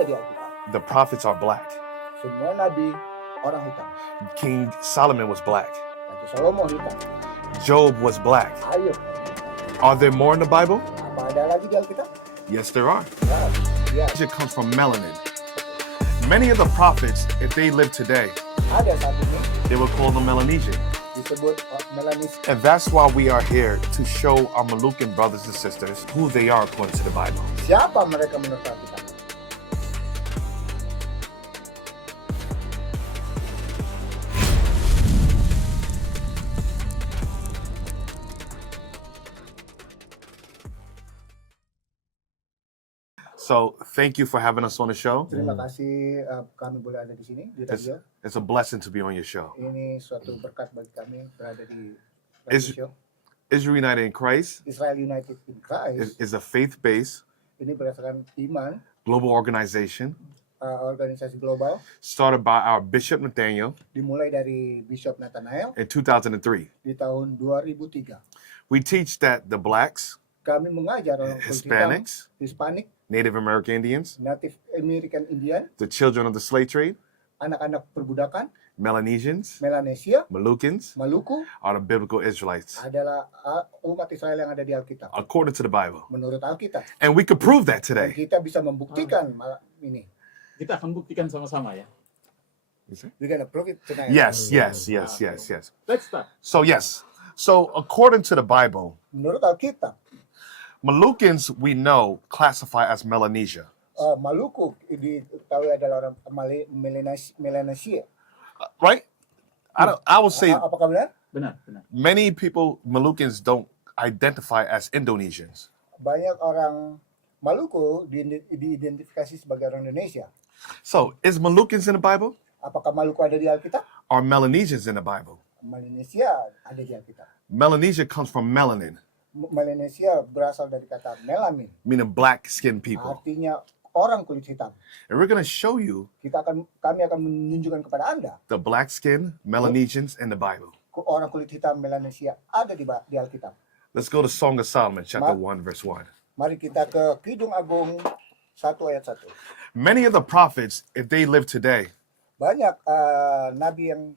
ada di Alkitab. The prophets are black. Semua nabi orang hitam. King Solomon was black. Raja Salomo hitam. Job was black. Ayub. Are there more in the Bible? Apa ada lagi di Alkitab? Yes, there are. Ya, It comes from melanin. Many of the prophets, if they lived today, ada saat ini they would call them Melanesian. disebut Melanesia. And that's why we are here to show our Moluccan brothers and sisters who they are according to the Bible. Siapa mereka menurut Alkitab? So thank you for having us on the show. Terima kasih kami boleh ada di sini di radio. It's a blessing to be on your show. Ini suatu berkat bagi kami berada di Is- radio show. Israel United in Christ Israel United in Christ. is a faith-based Ini berdasarkan iman global organization organisasi global started by our Bishop Nathaniel dimulai dari Bishop Nathanael in 2003. di tahun 2003. We teach that the blacks, Kami mengajar orang kulit hitam, Hispanics, Hispanic, Native American Indians, Native American Indian, the children of the slave trade, anak-anak perbudakan, Melanesians, Melanesia, Moluccans, Maluku are the biblical Israelites adalah umat Israel yang ada di Alkitab according to the Bible. menurut Alkitab. And we could prove that Dan today. kita bisa membuktikan ini. Kita akan buktikan sama-sama ya. We're gonna prove it tonight. Yes. Let's Let's start. So according to the Bible, Menurut Alkitab, Moluccans we know classify as Melanesia. Maluku diketahui adalah orang Melanesia. Right? I would say Apakah benar? Benar. many people, Moluccans, don't identify as Indonesians. Banyak orang Maluku diidentifikasi sebagai orang Indonesia. So is Moluccans in the Bible? Apakah Maluku ada di Alkitab? Are Melanesians in the Bible? Melanesia ada di Alkitab. Melanesia comes from melanin, Melanesia berasal dari kata melanin, meaning black-skinned people. artinya orang kulit hitam. And we're going to show you Kami akan menunjukkan kepada Anda the black-skinned Melanesians in the Bible. orang kulit hitam Melanesia ada di Alkitab. Let's go to Song of Solomon, chapter 1, verse 1. Mari kita ke Kidung Agung 1 ayat 1. Many of the prophets, if they lived today, Banyak nabi yang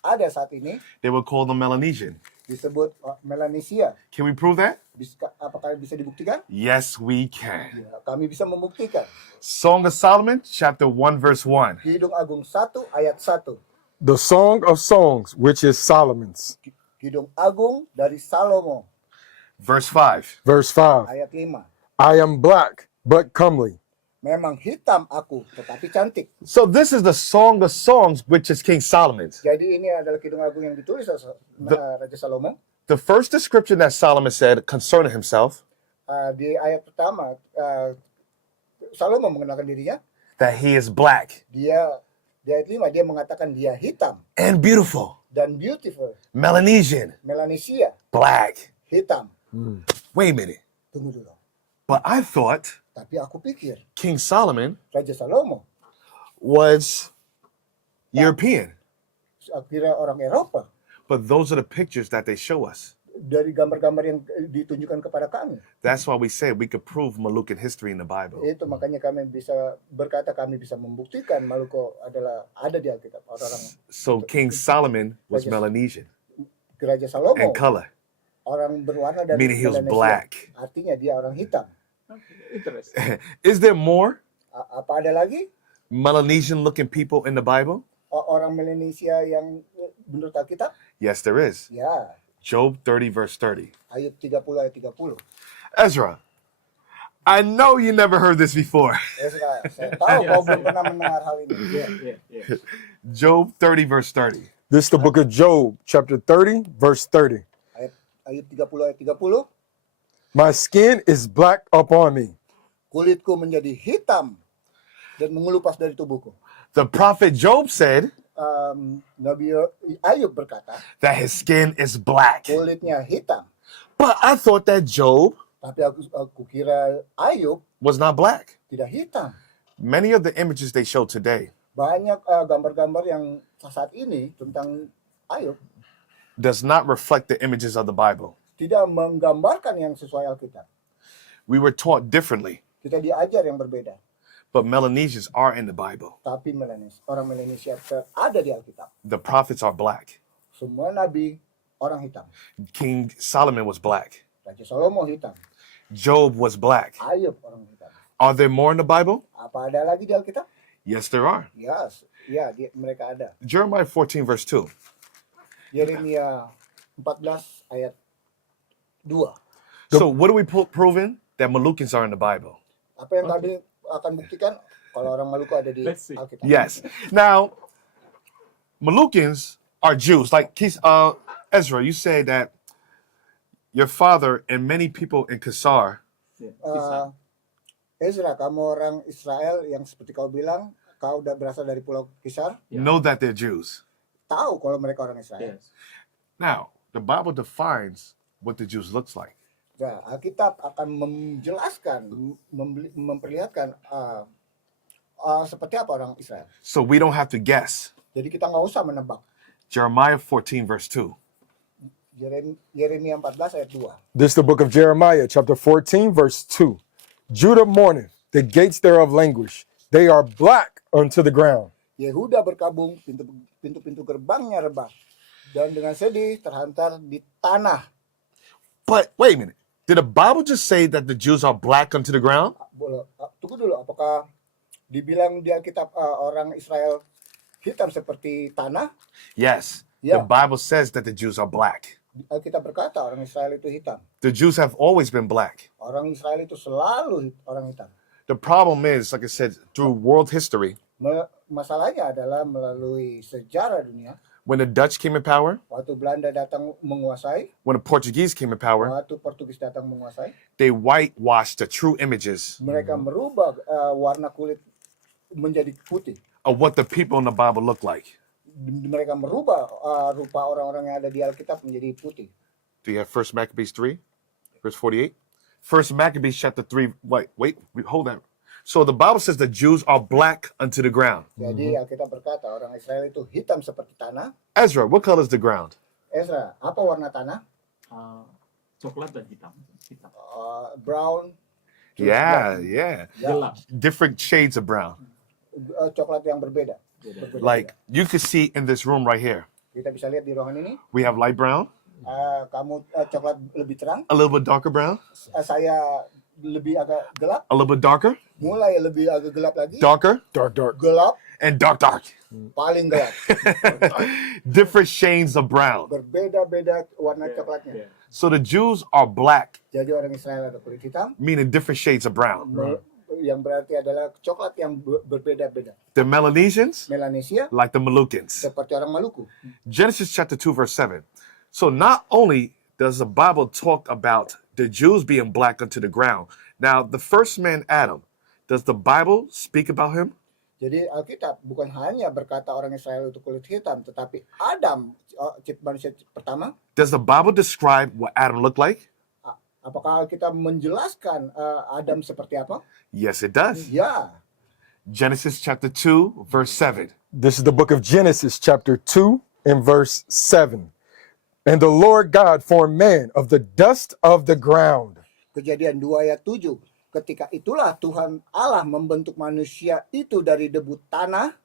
ada saat ini they would call them Melanesian. disebut Melanesia. Can we prove that? Apakah bisa dibuktikan? Yes, we can. Ya, kami bisa membuktikan. Song of Solomon, chapter 1, verse 1. Kidung Agung 1 ayat 1. The Song of Songs, which is Solomon's. Kidung Agung dari Salomo Verse 5. Verse 5. ayat 5. I am black, but comely. Memang hitam aku, tetapi cantik. So this is the Song of Songs, which is King Solomon's. Jadi ini adalah Kidung Agung yang ditulis oleh Raja Salomo. The first description that Solomon said concerning himself, Di ayat pertama, Salomo mengenalkan dirinya. that he is black Di ayat 5, dia mengatakan dia hitam and beautiful, dan beautiful. Melanesian, Melanesia, black. hitam. Wait a minute. Tunggu dulu. But I thought Tapi aku pikir King Solomon Raja Salomo was European. kira orang Eropa. But those are the pictures that they show us. Dari gambar-gambar yang ditunjukkan kepada kami. That's why we say we could prove Moluccan history in the Bible. Itu makanya kami bisa berkata, kami bisa membuktikan Maluku ada di Alkitab. Orang So King Solomon was Melanesian Raja Salomo and color, orang berwarna dari meaning he was Melanesia. black. Artinya dia orang hitam. Interesting. Is there more Apa ada lagi Melanesian looking people in the Bible? orang Melanesia yang menurut Alkitab? Yes, there is. Ya, Job 30, verse 30. Ayub 30 ayat 30. Ezra, I know you never heard this before. Saya tahu kau belum pernah mendengar hal ini. Ya. Yeah. Job 30, verse 30. This is the book of Job, chapter 30, verse 30. Ayub 30 ayat 30. My skin is black upon me. Kulitku menjadi hitam dan mengelupas dari tubuhku. The prophet Job said Nabi Ayub berkata, that his skin is black. kulitnya hitam. But I thought that Job Tapi aku kira Ayub was not black. tidak hitam. Many of the images they show today Banyak gambar-gambar yang saat ini tentang Ayub does not reflect the images of the Bible. tidak menggambarkan yang sesuai Alkitab. We were taught differently. Kita diajar yang berbeda. But Melanesians are in the Bible. Tapi orang Melanesia ada di Alkitab. The prophets are black. Semua nabi orang hitam. King Solomon was black. Raja Salomo hitam. Job was black. Ayub orang hitam. Are there more in the Bible? Apa ada lagi di Alkitab? Yes, there are. Yes. Ya, mereka ada. Jeremiah 14, verse 2. Yeremia 14 ayat 2. So what are we proving? That Malukians are in the Bible. Apa yang kami akan buktikan kalau orang Maluku ada di Let's see. Alkitab? Yes. Now, Malukians are Jews. Like Ezra, you say that your father and many people in Kasar Yeah. Ezra, kamu orang Israel yang seperti kau bilang, kau udah berasal dari Pulau Kisar, Yeah. know that they're Jews. tahu kalau mereka orang Israel. Yes. Now, the Bible defines what the Jews looks like. Nah, Alkitab akan menjelaskan, memperlihatkan seperti apa orang Israel. So we don't have to guess. Jadi kita nggak usah menebak. Jeremiah 14, verse 2. Yeremia 14 ayat 2. This is the book of Jeremiah, chapter 14, verse 2. Judah mourneth, the gates thereof languish. They are black unto the ground. Yehuda berkabung, pintu-pintu gerbangnya rebah. Dan dengan sedih terhantar di tanah. But wait a minute. Did the Bible just say that the Jews are black unto the ground? Tunggu dulu, apakah dibilang di Alkitab orang Israel hitam seperti tanah? Yes. Yeah. The Bible says that the Jews are black. Alkitab berkata orang Israel itu hitam. The Jews have always been black. Orang Israel itu selalu orang hitam. The problem is, like I said, through world history, Masalahnya adalah melalui sejarah dunia, when the Dutch came in power, waktu Belanda datang menguasai, when the Portuguese came in power, waktu Portugis datang menguasai, they whitewashed the true images mereka merubah warna kulit menjadi putih. of what the people in the Bible look like. Mereka merubah rupa orang-orang yang ada di Alkitab menjadi putih. Do you have 1 Maccabees 3, verse 48? 1 Maccabees chapter 3, wait, hold that. So the Bible says the Jews are black unto the ground. Jadi Alkitab berkata orang Israel itu hitam seperti tanah. Ezra, what color is the ground? Ezra, apa warna tanah? Coklat dan hitam. Hitam. Brown. Yeah. Gelap. Different shades of brown. Coklat yang berbeda. Like you could see in this room right here. Kita bisa lihat di ruangan ini, We have light brown, kamu coklat lebih terang, a little bit darker brown, saya lebih agak gelap, a little bit darker, mulai lebih agak gelap lagi, darker, Dark. gelap, and dark. paling gelap. Different shades of brown. Berbeda-beda warna coklatnya. Yeah. So the Jews are black, Jadi orang Israel ada kulit hitam, meaning different shades of brown. yang berarti adalah coklat yang berbeda-beda. The Melanesians, Melanesia like the Malukians. seperti orang Maluku. Genesis chapter 2, verse 7. So not only does the Bible talk about the Jews being black unto the ground, now the first man, Adam, does the Bible speak about him? Jadi Alkitab bukan hanya berkata orang Israel itu kulit hitam, tetapi Adam, manusia pertama. Does the Bible describe what Adam looked like? Apakah Alkitab menjelaskan Adam seperti apa? Yes, it does. Ya. Genesis chapter 2, verse 7. This is the book of Genesis, chapter 2, and verse 7. And the Lord God formed man of the dust of the ground. Kejadian 2 ayat 7. Ketika itulah Tuhan Allah membentuk manusia itu dari debu tanah.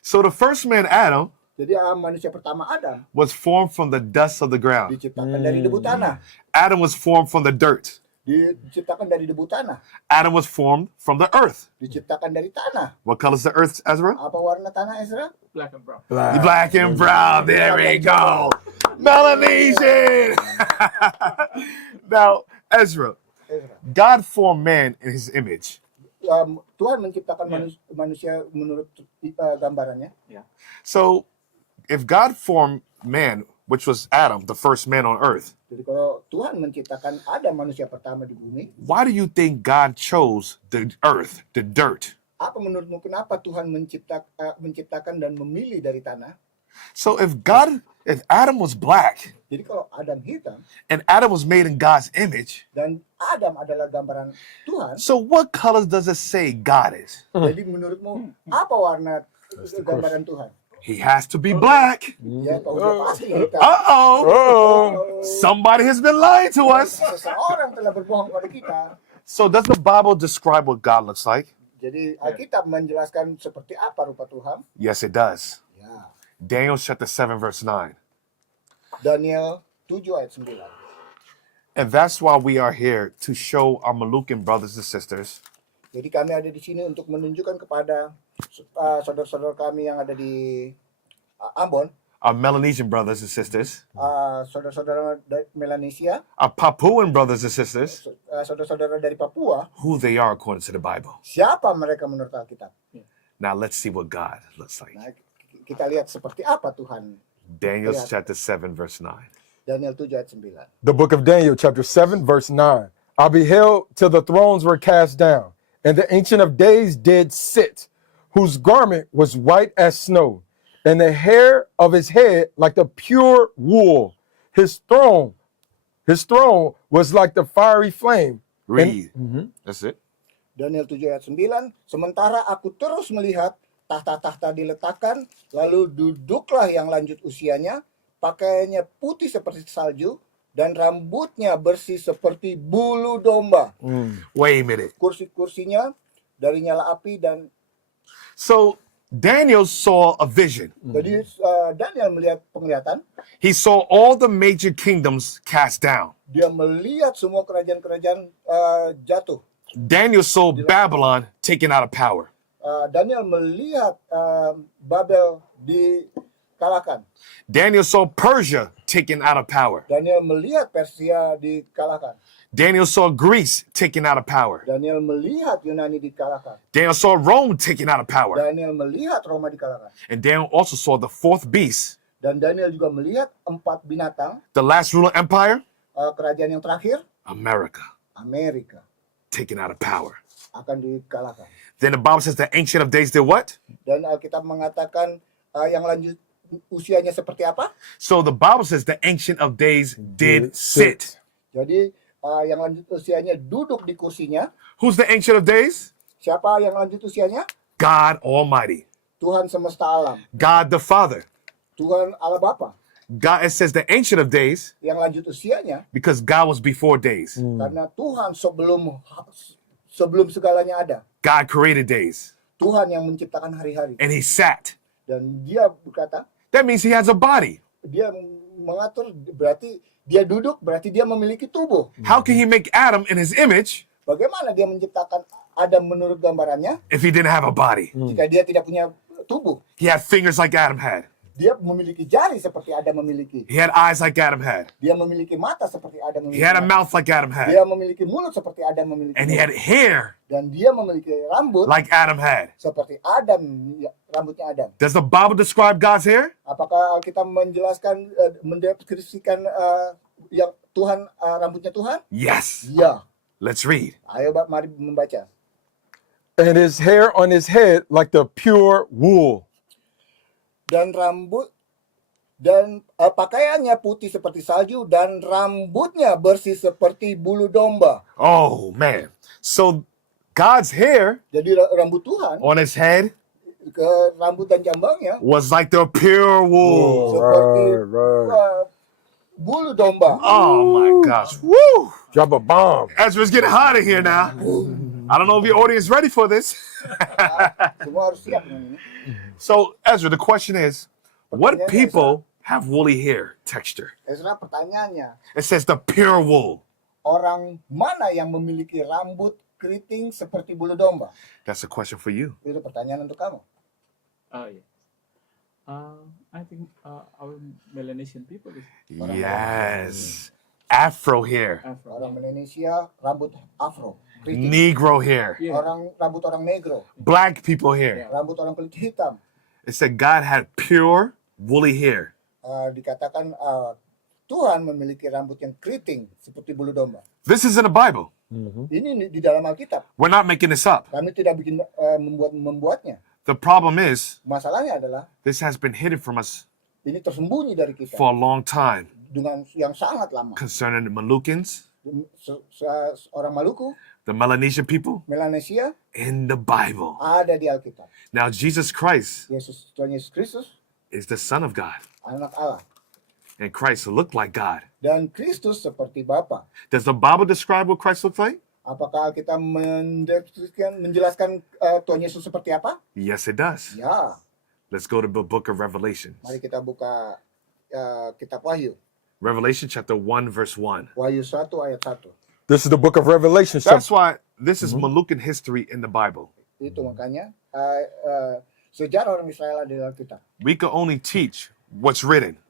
So the first man, Adam, Jadi manusia pertama Adam was formed from the dust of the ground. diciptakan dari debu tanah. Adam was formed from the dirt. Diciptakan dari debu tanah. Adam was formed from the earth. Diciptakan dari tanah. What color is the earth, Ezra? Apa warna tanah, Ezra? Black and brown. Black and brown. There we go. Melanesian. Now, Ezra, God formed man in his image. Tuhan menciptakan manusia menurut gambarannya. So, if God formed man, which was Adam, the first man on earth, Jadi kalau Tuhan menciptakan Adam manusia pertama di bumi, why do you think God chose the earth, the dirt? apa menurutmu kenapa Tuhan menciptakan dan memilih dari tanah? So if Adam was black Jadi kalau Adam hitam and Adam was made in God's image, dan Adam adalah gambaran Tuhan, so what colors does it say God is? jadi menurutmu apa warna gambaran Tuhan? He has to be black. Ya, kau udah pasti hitam. Uh-oh. Oh, Somebody has been lying to us. Seseorang telah berbohong kepada kita. So does the Bible describe what God looks like? Jadi Alkitab menjelaskan seperti apa rupa Tuhan. Yes, it does. Ya. Daniel chapter 7, verse 9. Daniel 7 ayat 9. And that's why we are here, to show our Moluccan brothers and sisters Jadi kami ada di sini untuk menunjukkan kepada saudara-saudara kami yang ada di Ambon, our Melanesian brothers and sisters, saudara-saudara dari Melanesia, our Papuan brothers and sisters, saudara-saudara dari Papua, who they are according to the Bible. siapa mereka menurut Alkitab. Now let's see what God looks like. Nah, kita lihat seperti apa Tuhan. Daniel Yeah. chapter 7, verse 9. Daniel 7 ayat 9. The book of Daniel, chapter 7, verse 9. I beheld till the thrones were cast down, and the Ancient of Days did sit, whose garment was white as snow, and the hair of his head like the pure wool. His throne was like the fiery flame. Read. That's it. Daniel 7 ayat 9. Sementara aku terus melihat tahta-tahta diletakkan, lalu duduklah yang lanjut usianya, pakaiannya putih seperti salju, dan rambutnya bersih seperti bulu domba. Wait a minute. Kursi-kursinya dari nyala api dan So Daniel saw a vision. jadi Daniel melihat penglihatan. He saw all the major kingdoms cast down. Dia melihat semua kerajaan-kerajaan jatuh. Daniel saw Babylon taken out of power. Daniel melihat Babel dikalahkan. Daniel saw Persia taken out of power. Daniel melihat Persia dikalahkan. Daniel saw Greece taken out of power. Daniel melihat Yunani dikalahkan. Daniel saw Rome taken out of power. Daniel melihat Roma dikalahkan. And Daniel also saw the fourth beast, Dan Daniel juga melihat 4 binatang, the last ruling empire, kerajaan yang terakhir, America, Amerika, taken out of power. akan dikalahkan. Then the Bible says the Ancient of Days did what? Dan Alkitab mengatakan yang lanjut usianya seperti apa? So the Bible says the Ancient of Days did sit. Jadi yang lanjut usianya duduk di kursinya. Who's the Ancient of Days? Siapa yang lanjut usianya? God Almighty, Tuhan semesta alam, God the Father. Tuhan Allah Bapa. God, it says the Ancient of Days Yang lanjut usianya because God was before days. karena Tuhan sebelum segalanya ada. God created days. Tuhan yang menciptakan hari-hari. And he sat. Dan dia berkata, That means he has a body. dia mengatur, berarti dia duduk, berarti dia memiliki tubuh. How can he make Adam in his image Bagaimana dia menciptakan Adam menurut gambarannya if he didn't have a body? jika dia tidak punya tubuh? He had fingers like Adam had. Dia memiliki jari seperti Adam memiliki. He had eyes like Adam had. Dia memiliki mata seperti Adam He memiliki. had a mouth like Adam had. Dia memiliki mulut seperti Adam memiliki. And he had mulut. hair Dan dia memiliki rambut like Adam had. seperti Adam, rambutnya Adam. Does the Bible describe God's hair? Apakah kita menjelaskan, mendeskripsikan yang Tuhan, rambutnya Tuhan? Yes. Ya. Let's read. Ayo mari membaca. And his hair on his head like the pure wool. Dan rambut dan pakaiannya putih seperti salju dan rambutnya bersih seperti bulu domba. Oh, man. So God's hair Jadi rambut Tuhan on his head ke rambut dan jambangnya was like the pure wool. seperti Right. bulu domba. Oh, my gosh. Woo! Drop a bomb. Ezra's getting hot in here now. I don't know if your audience ready for this. Semua harus siap dengan ini. So, Ezra, the question is, what people have woolly hair texture? Ezra, pertanyaannya, It says the pure wool. orang mana yang memiliki rambut keriting seperti bulu domba? That's a question for you. Itu pertanyaan untuk kamu. Yeah. I think our Melanesian people is Yes. Afro hair, Afro. Orang Indonesia rambut afro, keriting. Negro hair, Yeah. Rambut orang negro, black people hair. rambut orang kulit hitam. It said God had pure woolly hair. Dikatakan Tuhan memiliki rambut yang keriting seperti bulu domba. This is in the Bible. Ini di dalam Alkitab. We're not making this up. Kami tidak bikin membuatnya. The problem is, Masalahnya adalah this has been hidden from us ini tersembunyi dari kita for a long time dengan yang sangat lama. concerning the Moluccans, Orang Maluku, the Melanesian people, Melanesia in the Bible. ada di Alkitab. Now, Jesus Christ Tuhan Yesus Kristus, is the Son of God, anak Allah. and Christ looked like God. Dan Kristus seperti Bapa. Does the Bible describe what Christ looked like? Apakah kita menjelaskan Tuhan Yesus seperti apa? Yes, it does. Ya, Let's go to the book of Revelations. mari kita buka kitab Wahyu. Revelation chapter 1, verse 1. Wahyu 1 ayat 1. This is the book of Revelation. That's why this is Moluccan history in the Bible. Itu makanya sejarah orang Israel ada di Alkitab. We can only teach what's written.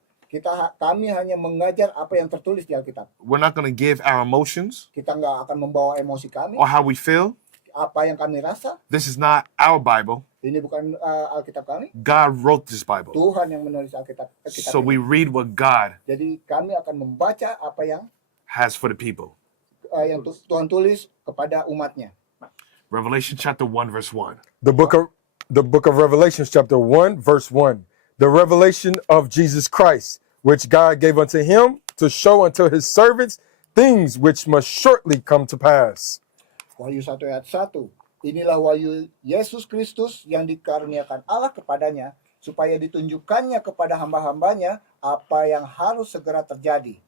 Kami hanya mengajar apa yang tertulis di Alkitab. We're not going to give our emotions Kita nggak akan membawa emosi kami, or how we feel. apa yang kami rasa. This is not our Bible. Ini bukan Alkitab kami. God wrote this Bible. Tuhan yang menulis Alkitab. So we read what God Jadi kami akan membaca apa yang has for the people. Tuhan tulis kepada umatnya. Revelation chapter 1, verse 1. The book of Revelation, chapter 1, verse 1. The revelation of Jesus Christ, which God gave unto him to show unto his servants things which must shortly come to pass. Wahyu 1 ayat 1. Inilah wahyu Yesus Kristus yang dikaruniakan Allah kepadanya, supaya ditunjukkannya kepada hamba-hambanya apa yang harus segera terjadi.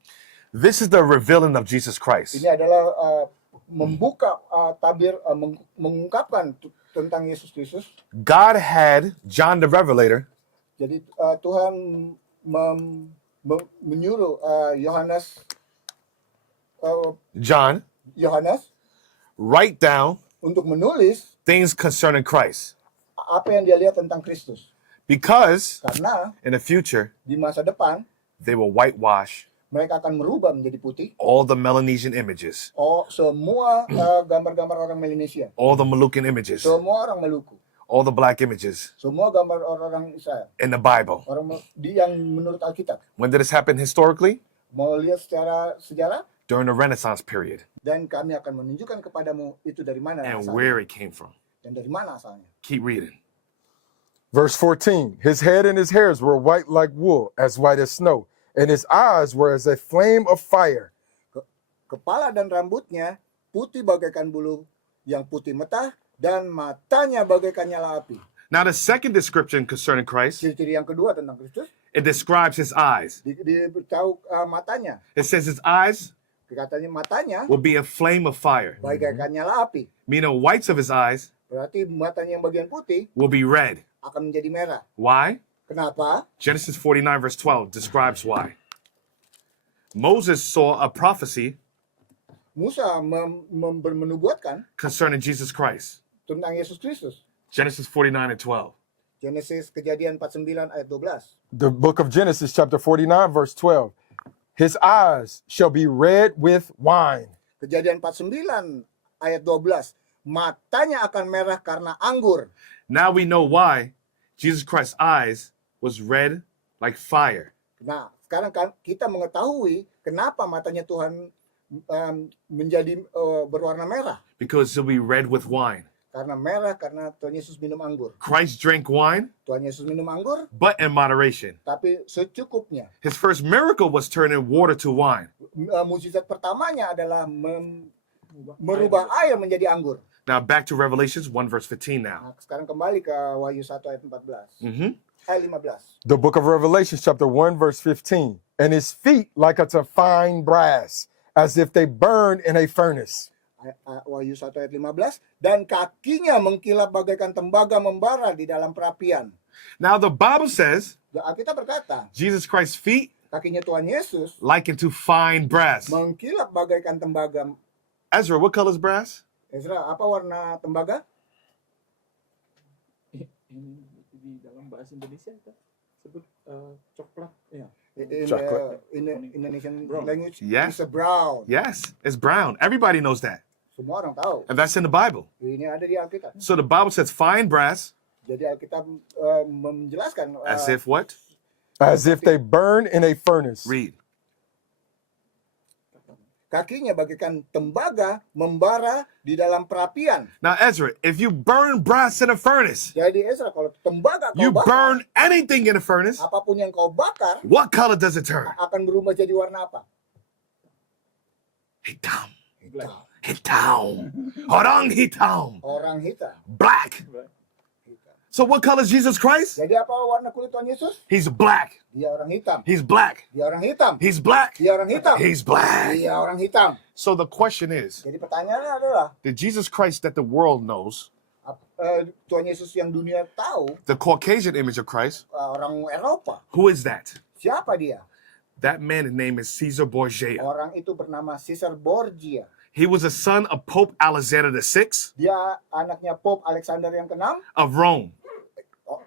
This is the revealing of Jesus Christ. Ini adalah membuka tabir, mengungkapkan tentang Yesus Kristus. God had John the Revelator Jadi Tuhan menyuruh John Yohanes write down untuk menulis things concerning Christ. apa yang dia lihat tentang Kristus. Because Karena in the future, di masa depan they will whitewash mereka akan merubah menjadi putih. all the Melanesian images, Semua gambar-gambar orang Melanesia, all the Moluccan images, semua orang Maluku, all the black images semua gambar orang Israel, in the Bible. yang menurut Alkitab. When did this happen historically? Mau lihat secara sejarah, During the Renaissance period. dan kami akan menunjukkan kepadamu itu dari mana And asalnya where it came from. dan dari mana asalnya. Keep reading. Verse 14. His head and his hairs were white like wool, as white as snow, and his eyes were as a flame of fire. Kepala dan rambutnya putih bagaikan bulu yang putih metah, dan matanya bagaikan nyala api. Now, the second description concerning Christ, Ciri-ciri yang kedua tentang Kristus, it describes his eyes. diberitahu matanya. It says his eyes Katanya matanya will be a flame of fire. bagaikan nyala api. Meaning, whites of his eyes Berarti matanya yang bagian putih will be red. akan menjadi merah. Why? Kenapa? Genesis 49, verse 12 describes why. Moses saw a prophecy Musa menubuatkan concerning Jesus Christ. tentang Yesus Kristus. Genesis 49 and 12. Genesis Kejadian 49 ayat 12. The book of Genesis, chapter 49, verse 12. His eyes shall be red with wine. Kejadian 49 ayat 12. Matanya akan merah karena anggur. Now we know why Jesus Christ's eyes was red like fire. Nah, sekarang kan kita mengetahui kenapa matanya Tuhan menjadi berwarna merah. Because he'll be red with wine. Karena merah karena Tuhan Yesus minum anggur. Christ drank wine, Tuhan Yesus minum anggur, but in moderation. tapi secukupnya. His first miracle was turning water to wine. Mukjizat pertamanya adalah merubah air menjadi anggur. Now back to Revelations 1 verse 15 now. Nah, sekarang kembali ke Wahyu 1 ayat 14. Ayat 15. The book of Revelation, chapter 1, verse 15. And his feet like unto fine brass, as if they burned in a furnace. Wahyu 1 ayat 15. Dan kakinya mengkilap bagaikan tembaga membara di dalam perapian. Now the Bible says Kita berkata, Jesus Christ's feet kakinya Tuhan Yesus likened to fine brass. mengkilap bagaikan tembaga. Ezra, what color is brass? Ezra, apa warna tembaga? Ini di dalam bahasa Indonesia kan sebut coklat ya. In Indonesian Brown. language, Yes. it's a brown. Yes, it's brown. Everybody knows that. Semua orang tahu. And that's in the Bible. Ini ada di Alkitab. So the Bible says fine brass Jadi Alkitab menjelaskan as if what? As if they burn in a furnace. Read. kakinya bagaikan tembaga membara di dalam perapian. Now Ezra, if you burn brass in a furnace, Jadi Ezra, kalau tembaga kau you bakar, burn anything in a furnace, apapun yang kau bakar what color does it turn? akan berubah jadi warna apa? Hitam. Hitam. Hitam. Orang hitam. Orang hitam. Black. Hitam. So what color is Jesus Christ? Jadi apa warna kulit Tuhan Yesus? He's black. Dia orang hitam. He's black. Dia orang hitam. He's black. Dia orang hitam. He's black. Dia orang hitam. So the question is, Jadi pertanyaannya adalah, the Jesus Christ that the world knows, Tuhan Yesus yang dunia tahu, the Caucasian image of Christ, orang Eropa. who is that? Siapa dia? That man's name is Caesar Borgia. Orang itu bernama Caesar Borgia. He was a son of Pope Alexander VI Dia anaknya Pope Alexander yang ke-6, of Rome.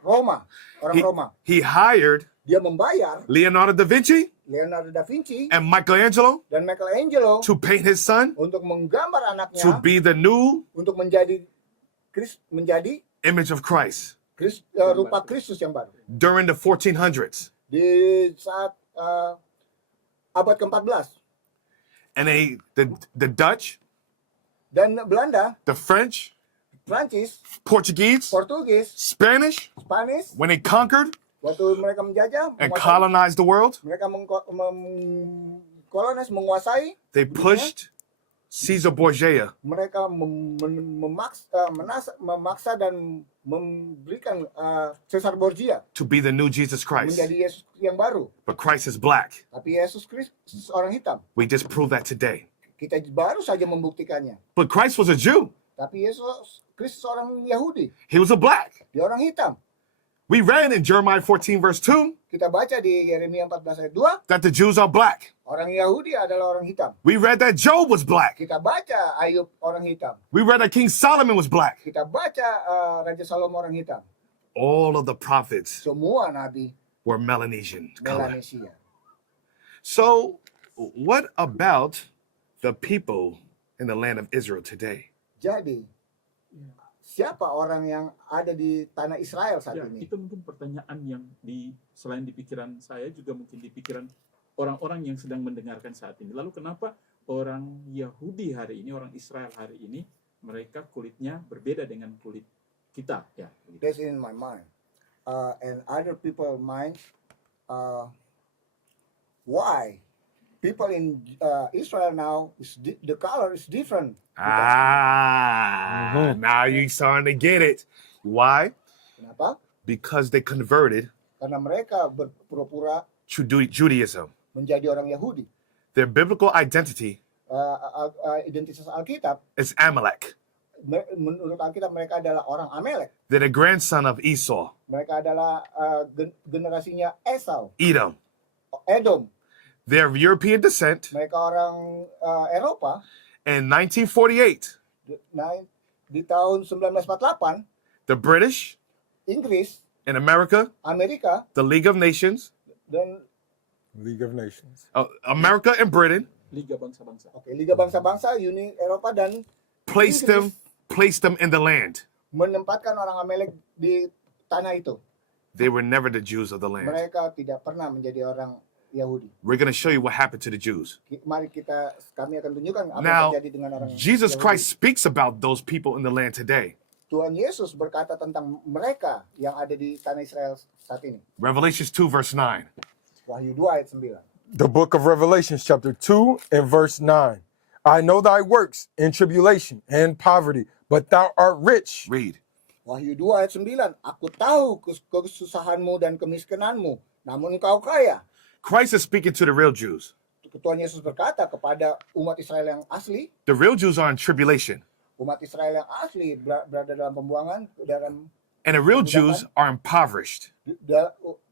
Roma, orang Roma. He hired Dia membayar Leonardo da Vinci Leonardo da Vinci and Michelangelo dan Michelangelo to paint his son untuk menggambar to anaknya be the new untuk menjadi image of Christ rupa Kristus yang baru. during the 1400s. Di saat abad ke-14 And the Dutch, dan Belanda, the French, Prancis, Portuguese, Portugis, Spanish, Spanish, when they conquered waktu mereka menjajah, and menguasai, colonized the world, mereka mengkolonis, menguasai, they pushed Caesar Borgia mereka memaksa dan memberikan Caesar Borgia to be the new Jesus Christ. menjadi Yesus yang baru. But Christ is black. Tapi Yesus Kristus orang hitam. We just proved that today. Kita baru saja membuktikannya. But Christ was a Jew. Tapi Yesus Kristus orang Yahudi. He was a black. Dia orang hitam. We read in Jeremiah 14 verse 2 Kita baca di Yeremia 14 ayat 2, that the Jews are black. orang Yahudi adalah orang hitam. We read that Job was black. Kita baca Ayub orang hitam. We read that King Solomon was black. Kita baca Raja Salomo orang hitam. All of the prophets Semua nabi were Melanesian color. Melanesia. So, what about the people in the land of Israel today? Jadi, siapa orang yang ada di tanah Israel saat Ya, ini? itu mungkin pertanyaan yang selain di pikiran saya juga mungkin di pikiran orang-orang yang sedang mendengarkan saat ini. Lalu kenapa orang Yahudi hari ini, orang Israel hari ini, mereka kulitnya berbeda dengan kulit kita? Ya, begitu. That's in my mind. And other people mind, why people in Israel now, the color is different. Now you starting to get it. Why? Kenapa? Because they converted Karena mereka berpura-pura to Judaism. menjadi orang Yahudi. Their biblical identity Identitas Alkitab, is Amalek. menurut Alkitab mereka adalah orang Amalek. They're the grandson of Esau, Mereka adalah generasinya Esau, Edom. Edom. They're of European descent. Mereka orang Eropa. In 1948, Di tahun 1948, the British Inggris, in America, Amerika, the League of Nations, dan League of Nations. America and Britain Liga Bangsa-Bangsa. Liga Bangsa-Bangsa, Uni Eropa, dan placed them in the land. menempatkan orang Amalek di tanah itu. They were never the Jews of the land. Mereka tidak pernah menjadi orang Yahudi. We're going to show you what happened to the Jews. Kami akan tunjukkan apa Now, yang terjadi dengan orang Jesus Yahudi. Christ speaks about those people in the land today. Tuhan Yesus berkata tentang mereka yang ada di tanah Israel saat ini. Revelations 2 verse 9. Wahyu 2 ayat 9. The book of Revelations, chapter 2 and verse 9. I know thy works in tribulation and poverty, but thou art rich. Read. Wahyu 2 ayat 9. Aku tahu kesusahanmu dan kemiskinanmu, namun engkau kaya. Christ is speaking to the real Jews. Tuhan Yesus berkata kepada umat Israel yang asli, The real Jews are in tribulation, umat Israel yang asli berada dalam pembuangan, and the real Jews are impoverished.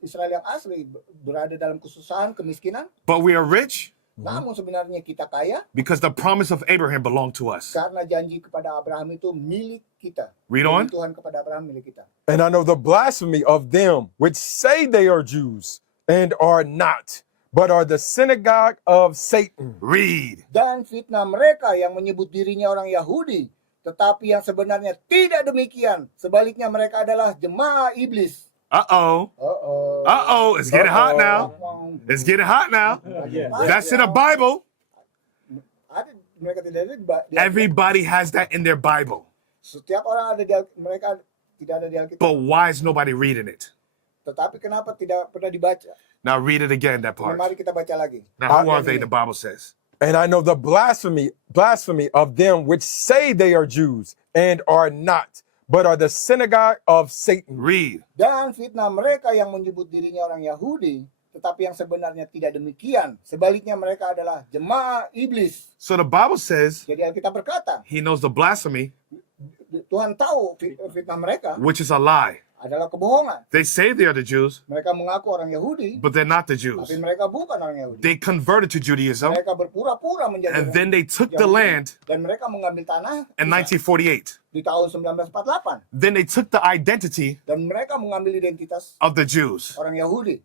Israel yang asli berada dalam kesusahan, kemiskinan, But we are rich namun sebenarnya kita kaya because the promise of Abraham belonged to us. karena janji kepada Abraham itu milik kita. Read Janji on. Tuhan kepada Abraham milik kita. And I know the blasphemy of them which say they are Jews and are not, but are the synagogue of Satan. Read. Dan fitnah mereka yang menyebut dirinya orang Yahudi, tetapi yang sebenarnya tidak demikian. Sebaliknya mereka adalah jemaah iblis. Uh-oh. It's getting hot now. It's getting hot now. That's in the Bible. Mereka tidak ada di Everybody has that in their Bible. Setiap orang ada mereka tidak ada di Alkitab. But why is nobody reading it? Tetapi kenapa tidak pernah dibaca? Now read it again, that part. Mari kita baca lagi. Now who are they, the Bible says? And I know the blasphemy of them which say they are Jews and are not, but are the synagogue of Satan. Read. Dan fitnah mereka yang menyebut dirinya orang Yahudi, tetapi yang sebenarnya tidak demikian. Sebaliknya mereka adalah jemaah iblis. So the Bible says Jadi Alkitab berkata, he knows the blasphemy, Tuhan tahu fitnah mereka which is a lie. adalah kebohongan. They say they are the Jews, Mereka mengaku orang Yahudi, but they're not the tapi Jews. mereka bukan orang Yahudi. They converted to Judaism, Mereka berpura-pura menjadi and orang then they took the Yahudi. land Dan mereka mengambil tanah in 1948. di tahun 1948. Then they took the identity Dan mereka mengambil identitas of the Jews. orang Yahudi.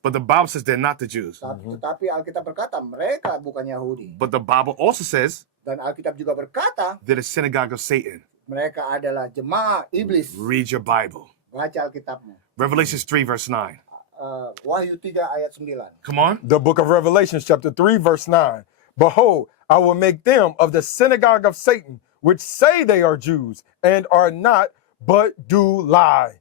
But the Bible says they're not the Jews. Tetapi Alkitab berkata mereka bukan Yahudi. But the Bible also says Dan Alkitab juga berkata they're the synagogue of Satan. mereka adalah jemaah iblis. Read your Bible. Baca Alkitabmu. Revelations 3, verse 9. Wahyu 3 ayat 9. Come on. The book of Revelation, chapter 3, verse 9. Behold, I will make them of the synagogue of Satan, which say they are Jews, and are not, but do lie.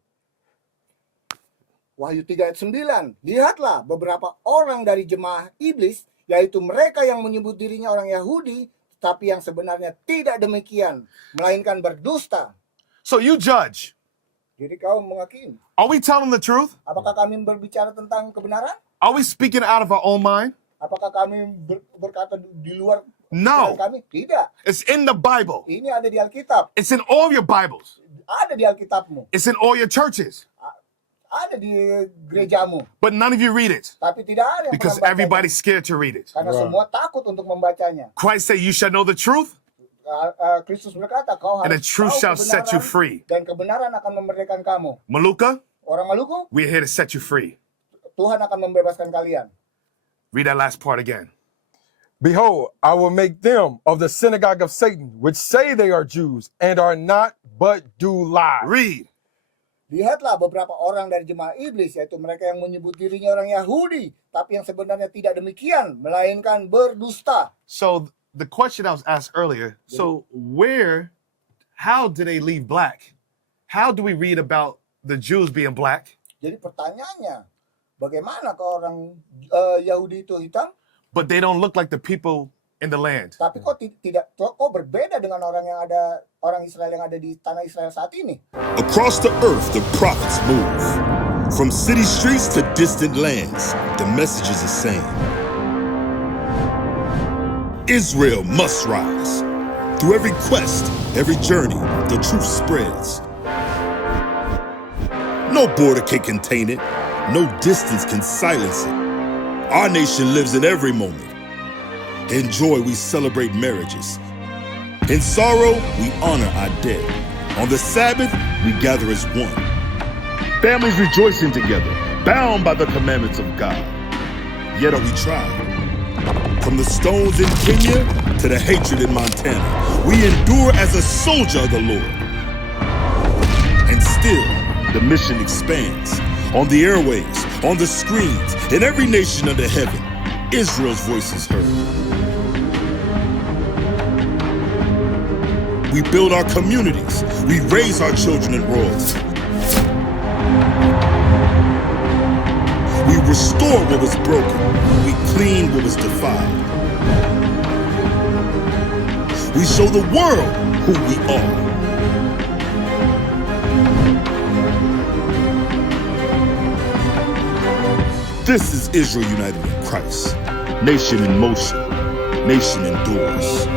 Wahyu 3 ayat 9. Lihatlah beberapa orang dari jemaah iblis, yaitu mereka yang menyebut dirinya orang Yahudi, tapi yang sebenarnya tidak demikian, melainkan berdusta. So you judge. Jadi kau menghakimi. Are we telling the truth? Apakah kami berbicara tentang kebenaran? Are we speaking out of our own mind? Apakah kami berkata di luar No. pikiran kami? Tidak. It's in the Bible. Ini ada di Alkitab. It's in all your Bibles. Ada di Alkitabmu. It's in all your churches. Ada di gerejamu. But none of you read it Tapi tidak ada yang because pernah membacanya. everybody's scared to read it. Karena Right. semua takut untuk membacanya. Christ said you shall know the truth, Kristus berkata, kau and the harus truth tahu shall set you kebenaran, free. dan kebenaran akan memerdekakan kamu. Maluka, Orang Maluku, we're here to set you free. Tuhan akan membebaskan kalian. Read that last part again. Behold, I will make them of the synagogue of Satan, which say they are Jews, and are not, but do lie. Read. Lihatlah beberapa orang dari jemaah iblis, yaitu mereka yang menyebut dirinya orang Yahudi, tapi yang sebenarnya tidak demikian, melainkan berdusta. So the question I was asked earlier, so how do they leave black? How do we read about the Jews being black, Jadi pertanyaannya, bagaimana kalau orang Yahudi itu hitam, but they don't look like the people in the land? tapi kok kok berbeda dengan orang Israel yang ada di tanah Israel saat ini? Across the earth, the prophets move. From city streets to distant lands, the message is the same. Israel must rise. Through every quest, every journey, the truth spreads. No border can contain it. No distance can silence it. Our nation lives in every moment. In joy, we celebrate marriages. In sorrow, we honor our dead. On the Sabbath, we gather as one. Families rejoicing together, bound by the commandments of God. Yet are we tried. From the stones in Kenya to the hatred in Montana, we endure as a soldier of the Lord. And still, the mission expands. On the airwaves, on the screens, in every nation under heaven, Israel's voice is heard. We build our communities. We raise our children in royalty. We restore what was broken. We clean what was defiled. We show the world who we are. This is Israel united in Christ. Nation in motion. Nation endures.